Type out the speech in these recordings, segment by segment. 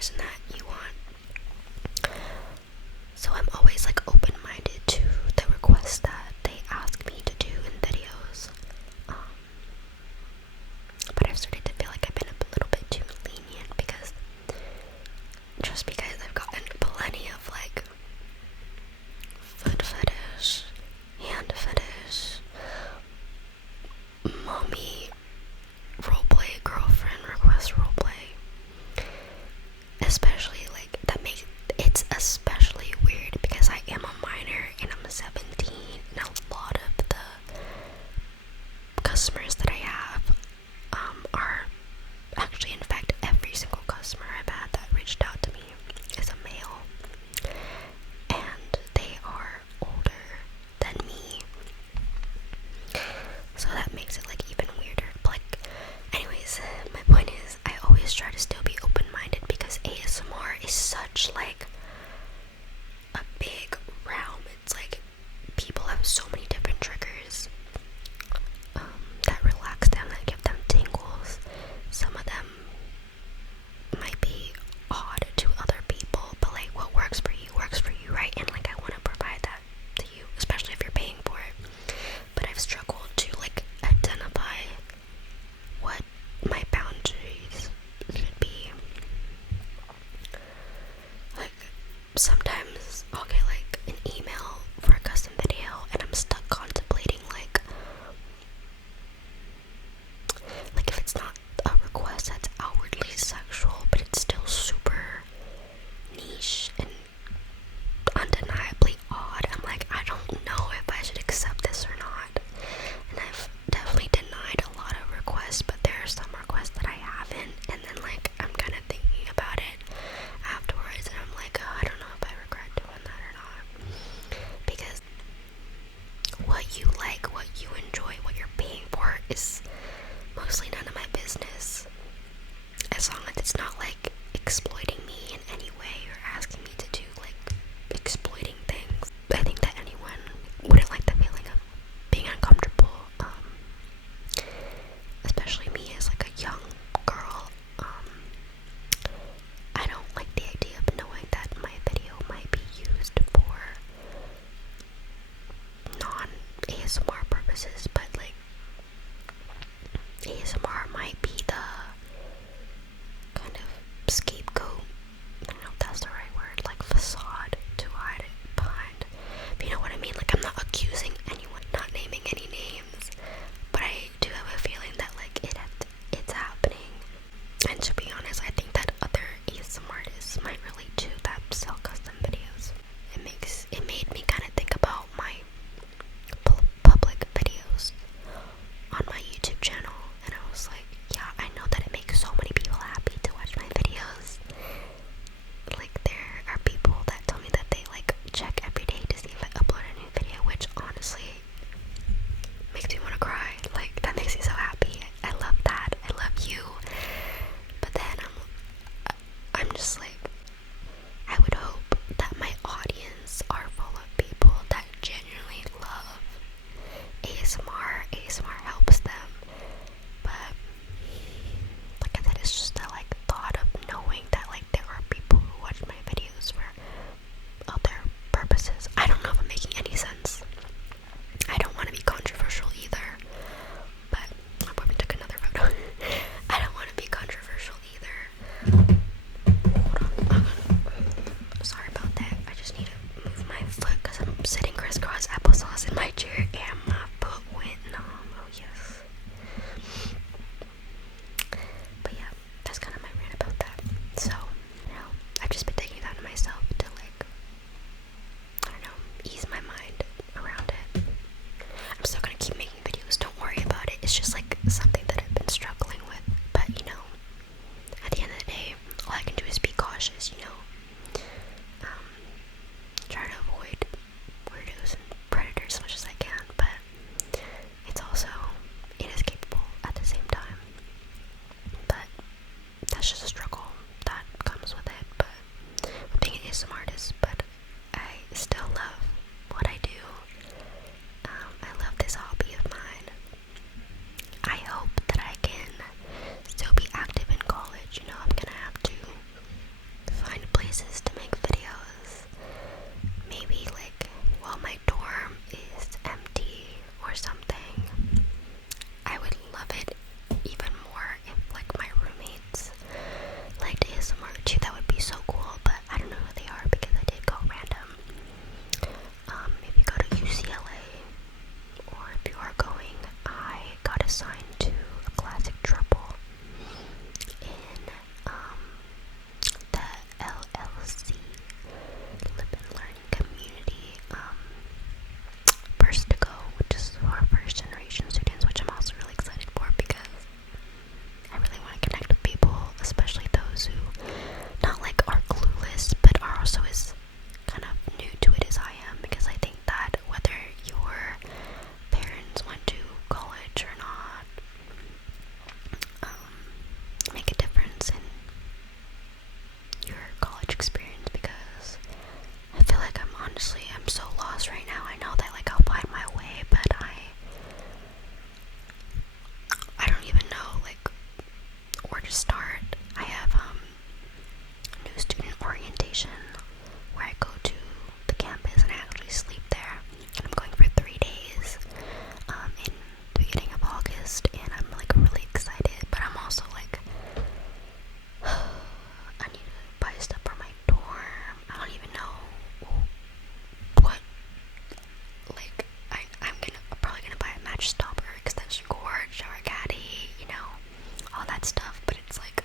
person that you want. So I'm always like open-minded to the requests that they ask me to do in videos. But I've started to feel like I've been a little bit too lenient because I've gotten plenty of like foot fetish, hand fetish, mommy roleplay, girlfriend request roleplay. Especially like that makes it's especially weird because I am a minor and I'm 17 and a lot of the customers that I have are actually, in fact, every single customer I've had that reached out to me is a male, and they are older than me, so that makes it like even weirder. Like, anyways, my point is I always try to still be open-minded because ASMR is such like a big realm. It's like people have so many different triggers that relax them, that give them tingles. Some of them might be odd to other people, but like what works for you, right? And like I want to provide that to you, especially if you're paying for it. But I've struggled to like identify what my boundaries should be. Like sometimes I'll get like an email for a custom video and I'm stuck contemplating like if it's not a request that's outwardly sexual but it's still super niche and undeniably odd, I'm like, I don't know if I should accept this or not. And I've definitely denied a lot of requests, but there are some requests that I haven't, and then like I'm kind of thinking about it afterwards and I'm like, oh, I don't know if I regret station where I go to the campus and I actually sleep there. And I'm going for 3 days in the beginning of August, and I'm like really excited, but I'm also like I need to buy stuff for my dorm. I don't even know what, like I'm probably gonna buy a match stopper, extension cord, shower caddy, you know, all that stuff, but it's like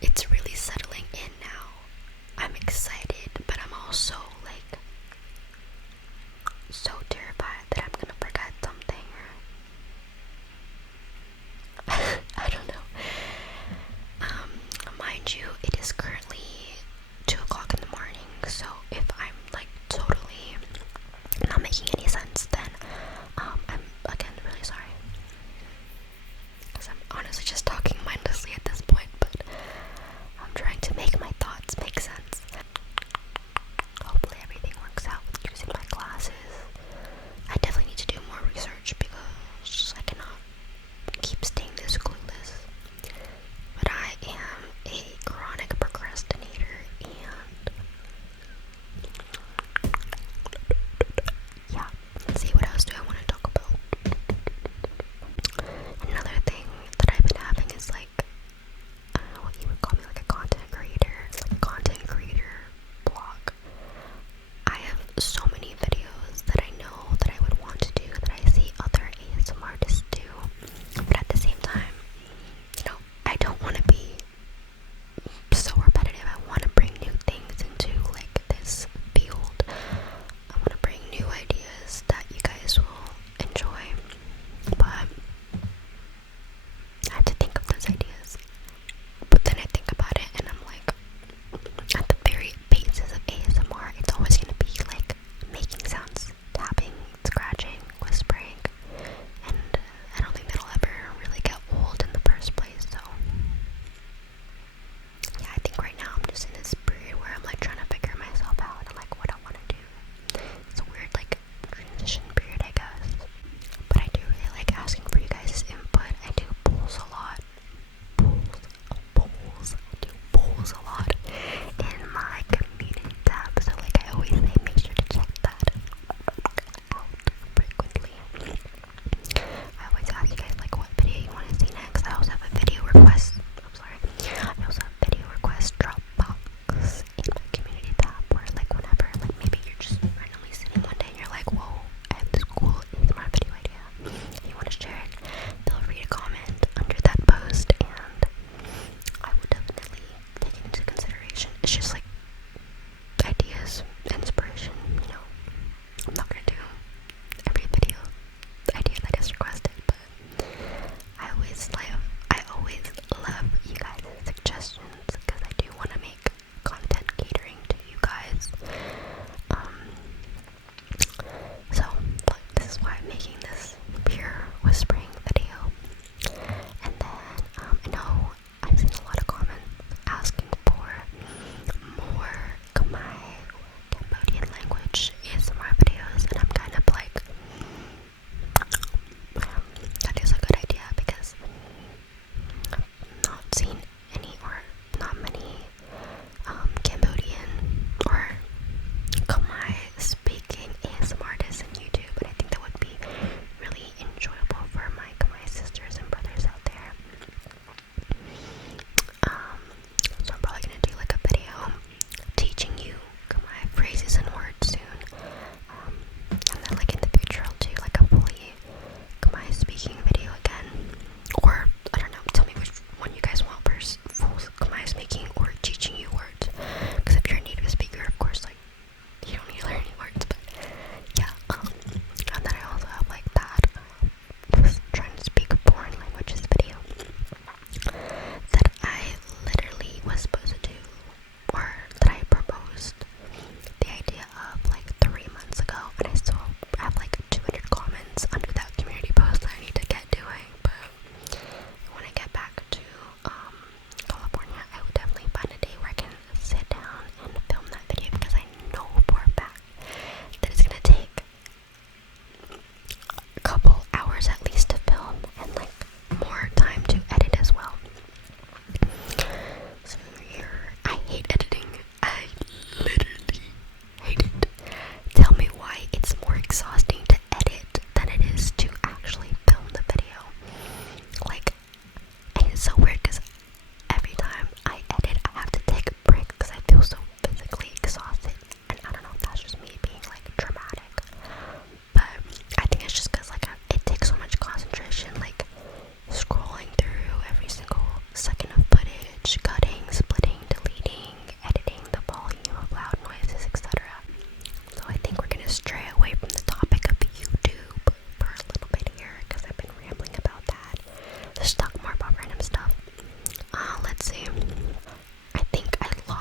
it's really settling in now. I'm excited, but I'm also like so terrified that I'm gonna forget something. I don't know. Mind you, it is currently 2 o'clock in the morning, so if I'm like totally not making any sense, then I'm again really sorry. Because I'm honestly just talking mindlessly at this point, but I'm trying to make my thoughts make sense. Hopefully everything works out with using my glasses. I definitely need to do more research because I cannot keep staying this clueless. But I am a chronic procrastinator, and yeah, let's see, what else do I want to talk about? Another thing that I've been having is like, I don't know what you would call me, like a content creator blog. I have so many videos that I know that I would want to do, that I see other ASMR artists do, but at the same time, you know, I don't want to be so repetitive. I want to bring new things into like this field. I want to bring new ideas that you guys will enjoy, but I have to think of those ideas. But then I think about it and I'm like, at the very basis of ASMR, it's always going to be like making sounds, tapping, scratching, whispering, and I don't think that'll ever really get old in the first place. So yeah, I think right now I'm just in this period where I'm like trying to figure myself out and like what I want to do. It's a weird like transition period, I guess. But I do really like asking for you guys' input. I do polls a lot. Polls. I do polls a lot in my community tab. So like I always say, make sure to check that out frequently. I always ask you guys like what video you want to see next. I also have a video request. I also have video request drop box in my community tab where like whenever like maybe you're just randomly sitting one day and you're like, whoa, I have this cool ASMR video idea, and you want to share it, feel free to comment under that post and I would definitely take it into consideration. It's just like ideas, inspiration, you know. I'm not gonna do every video idea that is requested, but I always love you guys' suggestions because I do want to make content catering to you guys. So this is why I'm making this pure whispering video. And then I know I've seen a lot of comments asking for more Khmer or Cambodian language ASMR videos, and I'm kind of like, that is a good idea because I've not seen any or not many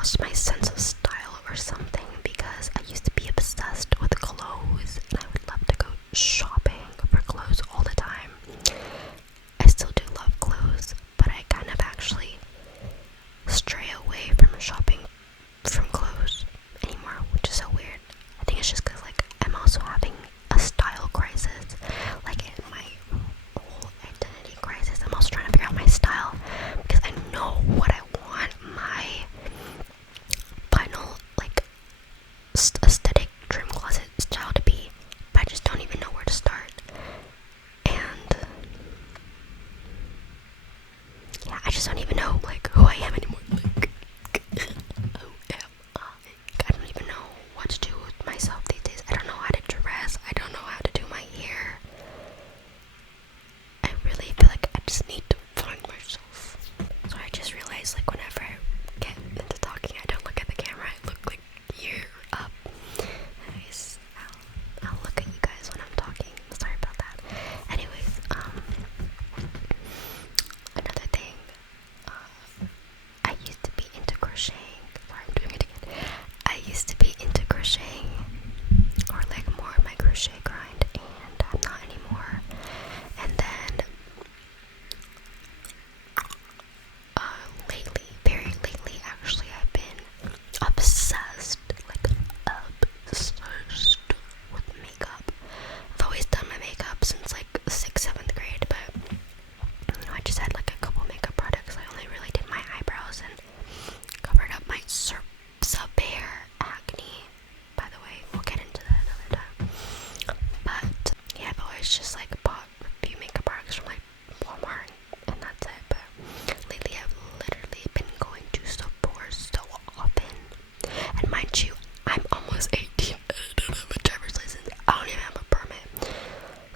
lost my sense of style or something, because I used to be obsessed with clothes and I would love to go shopping for clothes all the time. I still do love clothes, but I kind of actually stray away from shopping from clothes anymore, which is so weird. I think it's just because, like, I'm also having a style crisis, like in my whole identity crisis. I'm also trying to figure out my style, because I know what I want my final, like, aesthetic dream closet style to be, but I just don't even know where to start. And yeah, I just don't even know, like, who I am anymore. Like, who am I? I don't even know what to do with myself these days. I don't know how to dress. I don't know how to do my hair. I really feel like I just need to find myself. So I just realized, like, whenever I get into talking, I don't look at the camera. I look like you're up. Anyways, I'll look at you guys when I'm talking. Sorry about that. Anyways, another thing. I used to be into crocheting. Sorry, I'm doing it again. I used to be into crocheting, or like more of my crochet grind, and I'm not anymore. And then lately, very lately actually, I've been obsessed, like obsessed with makeup. I've always done my makeup since like 6th, 7th grade, but you know, I just had like a couple makeup products. I only really did my eyebrows and covered up my severe acne. By the way, we'll get into that another time. But yeah, I've always just like bought a few makeup products from like Walmart, and that's it. But lately, I've literally been going to Sephora so often. And mind you, I'm almost 18 and I don't have a driver's license. I don't even have a permit.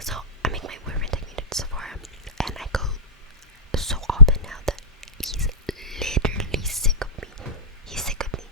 So I make my boyfriend take me to Sephora, and I go so often now that he's literally sick of me. He's sick of me.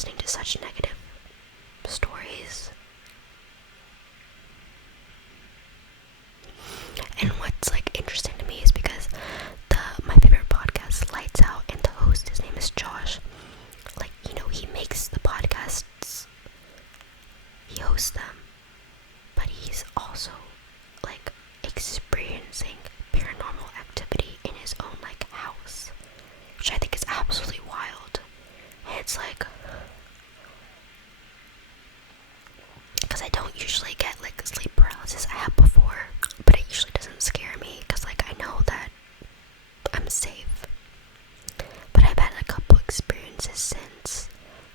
listening to such negative stories. And what's like interesting to me is because my favorite podcast, Lights Out, and the host, his name is Josh. Like, you know, he makes the podcasts, he hosts them, but he's also like experiencing paranormal activity in his own like house, which I think is absolutely wild. And it's like, because I don't usually get like sleep paralysis. I have before, but it usually doesn't scare me because like I know that I'm safe. But I've had a couple experiences since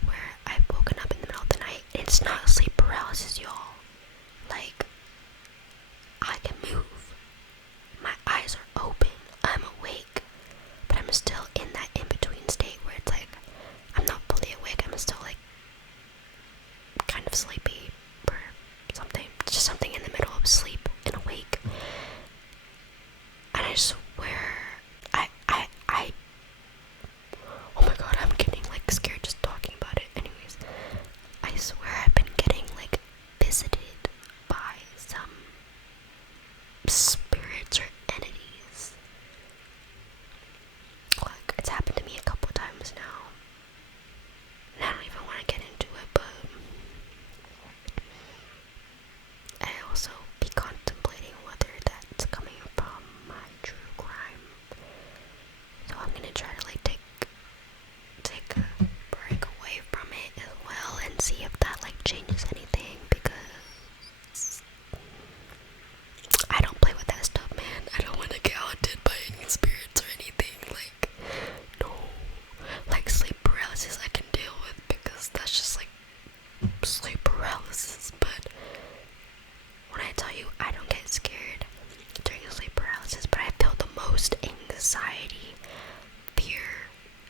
where I've woken up in the middle of the night. It's not sleep paralysis, y'all. Like, I can move. My eyes are open. I'm awake. But I'm still in that in-between state where it's like, I'm not fully awake. I'm still like, kind of sleepy or something. Just something in the middle of sleep and awake. And I swear, oh my god, I'm getting like scared just talking about it. Anyways, I swear I've been getting like visited by some spirits or entities. Like, it's happened to me a couple times now. And I don't even want to get into it, but I also be contemplating whether that's coming from my true crime. So I'm gonna try to like take a break away from it as well and see if that like changes anything, because I don't play with that stuff, man. I don't want to get haunted by any spirits or anything. Like, no. Like, sleep paralysis I can deal with because that's just like sleep paralysis, but when I tell you I don't get scared during sleep paralysis, but I feel the most anxiety, fear.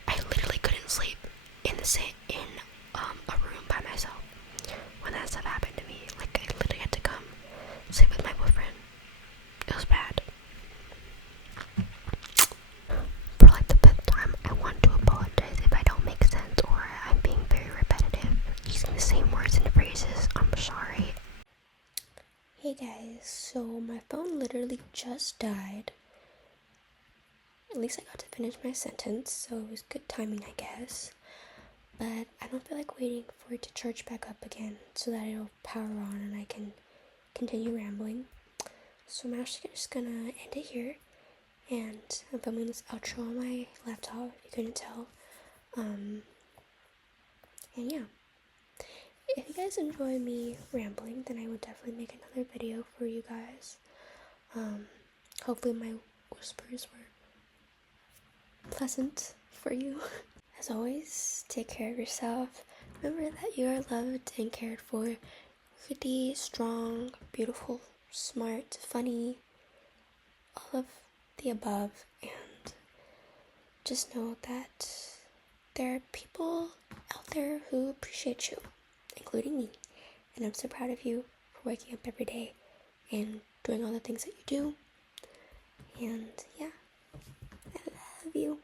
I literally couldn't sleep in a room by myself when that stuff happened to me. Like, I literally had to come sleep with my boyfriend. It was bad. For like the 5th time, I want to apologize if I don't make sense or I'm being very repetitive, using the same words and phrases. I'm sorry. Hey guys, so my phone literally just died. At least I got to finish my sentence, so it was good timing, I guess. But I don't feel like waiting for it to charge back up again so that it'll power on and I can continue rambling. So I'm actually just gonna end it here. And I'm filming this outro on my laptop, if you couldn't tell. And yeah. If you guys enjoy me rambling, then I will definitely make another video for you guys. Hopefully my whispers were pleasant for you. As always, take care of yourself. Remember that you are loved and cared for. Pretty, strong, beautiful, smart, funny, all of the above. And just know that there are people out there who appreciate you, including me. And I'm so proud of you for waking up every day and doing all the things that you do. And yeah, I love you.